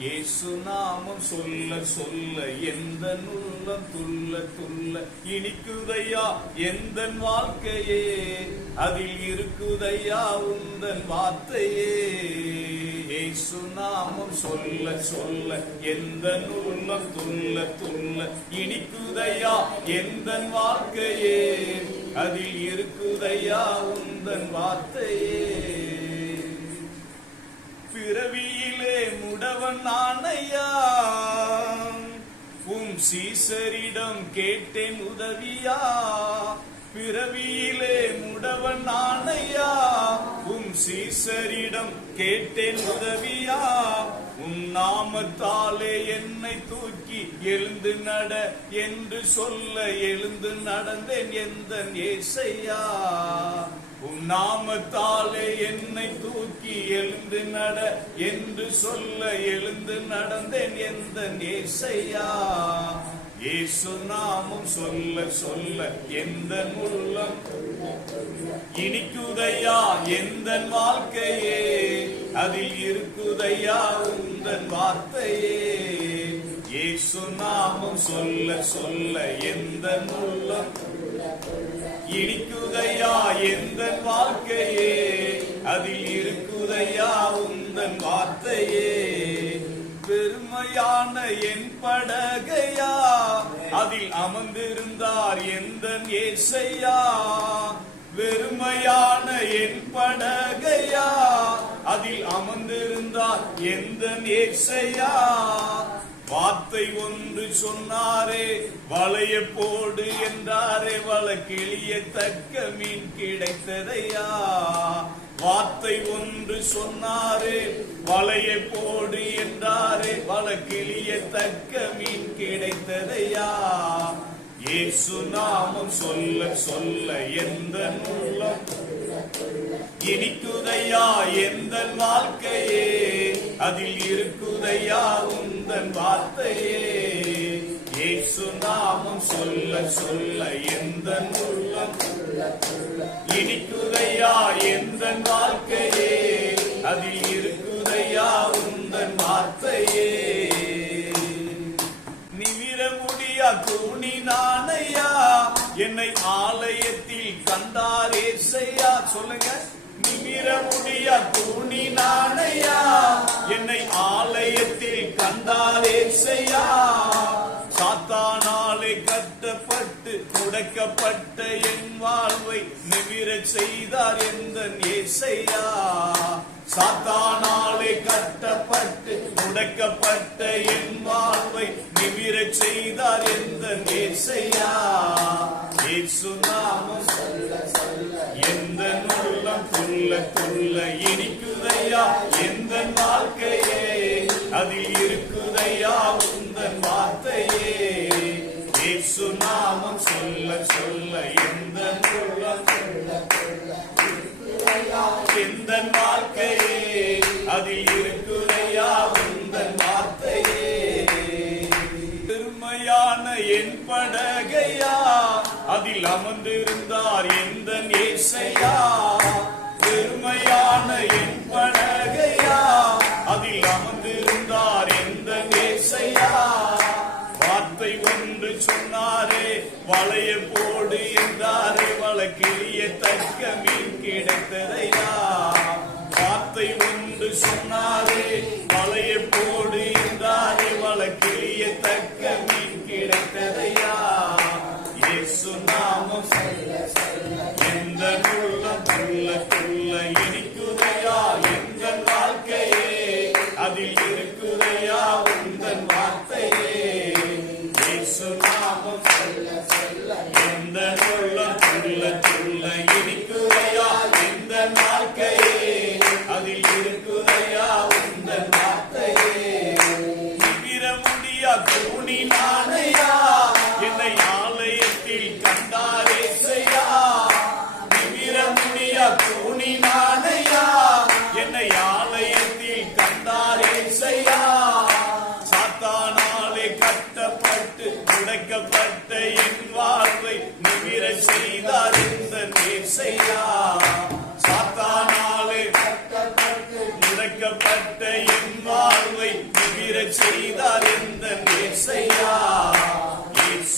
இயேசு நாமம் சொல்ல சொல்ல எந்த உள்ளம் துள்ள துள்ள இனிக்குதையா எந்த வாழ்க்கையே? அதில் இருக்குதையா உந்தன் வார்த்தையே? இயேசு நாமம் சொல்ல சொல்ல எந்த உள்ளம் துள்ள துள்ள இனிக்குதையா எந்த வாழ்க்கையே? அதில் இருக்குதையா உந்தன் வார்த்தையே? பிறவியிலே முடவன் ஆனையா உம் சீசரிடம் கேட்டேன் உதவியா? பிறவியிலே முடவன் ஆனையா உம் சீசரிடம் கேட்டேன் உதவியா? உன் நாமத்தாலே என்னை தூக்கி எழுந்து நட என்று சொல்ல எழுந்து நடந்தேன் எந்த ஏசையா? உன் நாமத்தாலே என்னை தூக்கி எழுந்து நட என்று சொல்ல எழுந்து நடந்தேன் எந்த நேசையா? ஏசு நாமம் சொல்ல சொல்ல எந்த உள்ளம்? இனிக்குதையா எந்த வாழ்க்கையே? அதில் இருக்குதையா உந்தன் வார்த்தையே? ஏசு நாமம் சொல்ல சொல்ல எந்த உள்ளம்? இனிக்குதையா எந்த வாழ்க்கையே அதில் இருக்குதையா உந்தன் வார்த்தையே? பெருமையான என் படகையா? அதில் அமர்ந்திருந்தார் எந்த ஏசையா? வெறுமையான என் படகையா? அதில் அமர்ந்திருந்தார் எந்த ஏசையா? வார்த்தை ஒன்று சொன்னாரே வளைய போடு என்றாரே வள கிளிய தக்க மீன் கிடைத்ததையா? வார்த்தை ஒன்று சொன்னாரே வளைய போடு என்றாரே வள கிளிய தக்க மீன் கிடைத்ததையா? இயேசு நாமம் சொல்ல சொல்ல எந்த உள்ளம்? இனிக்குதையா எந்த வாழ்க்கையே? அதில் இருக்குதையா உந்தன் வார்த்தையே. இயேசு நாமம் சொல்ல சொல்ல எந்த உள்ளம்? இனிக்குதையா எந்த வாழ்க்கையே? அதில் இருக்குதையா உந்தன் வார்த்தையே? நிவிர முடியா தூணி நானையா? என்னை ஆலயத்தில் கண்டார் ஏசையா? சொல்லுங்க. நிமிர முடியா தூணி நானையா? என்னை ஆலயத்தில் செய்யா. சாத்தானாலே கட்டப்பட்டு முடக்கப்பட்ட என் வாழ்வை நிமிர செய்தார் எந்த ஏசையா. சாத்தானாலே கட்டப்பட்டு முடக்கப்பட்ட என் வாழ்வை நிமிர செய்தார் எந்த ஏசையா. ஏசுநாமம் சொல்ல சொல்ல. எந்த உள்ளம் துள்ள துள்ள இனிக்குதையா? எந்த வாழ்க்கை இயேசு நாமம் சொல்ல சொல்ல எந்த உள்ளம் எந்த வாழ்க்கையே அதில் இருக்குதையா உந்தன் வார்த்தையே. திருமையான என் படகையா? அதில் அமர்ந்திருந்தார் எந்த நேசையா வளைய போடு என்றாரே வழக்கிலிய தக்க மீன் கிடைத்ததையா? வார்த்தை ஒன்று சொன்னாரே வளைய போடு என்றாரே வழக்கிலிய தக்க மீன் கிடைத்ததை என்னை ஆலயத்தில் கண்டாரே செய்யா. நிமிர முடியா தூணி நானையா என்னை ஆலயத்தில் கண்டாரே செய்யா. சாத்தானாலே கட்டப்பட்டு உடைக்கப்பட்ட என் வாழ்வை நிமிர செய்தார் இந்த நேசையா சாத்தானாலே உடைக்கப்பட்ட என் வாழ்வை நிமிர நிமிரச் செய்தார் இந்த நேசையா